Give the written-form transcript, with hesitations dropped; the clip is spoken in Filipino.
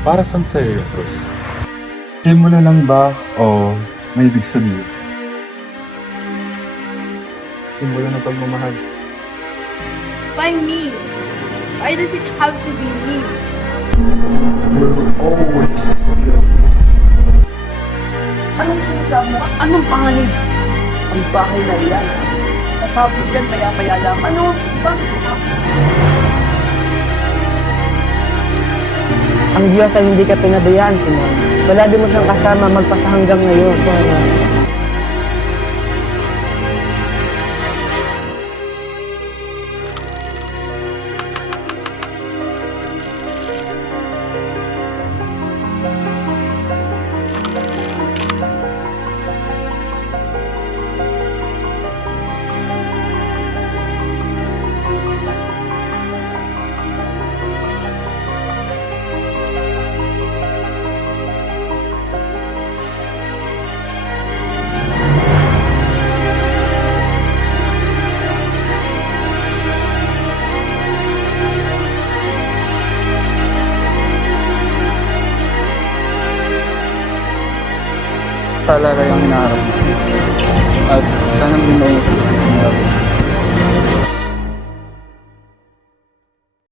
Para saan sa'yo yung cross? Feel mo na lang ba o may ibig sabihin? Simbolo ng pagmamahal. Why me? Why does it have to be me? Will always be. Anong sinasabi mo? Anong panganib? Ang bahay na iyan. Nasabot yan maya-maya lang. Ano? Bakit sasabi? Ang Diyos ay hindi ka pinabayaan, Simon. Palagi mo siyang kasama magpasa hanggang ngayon. Talaga yung hinaharap mo. At sana hindi mo sa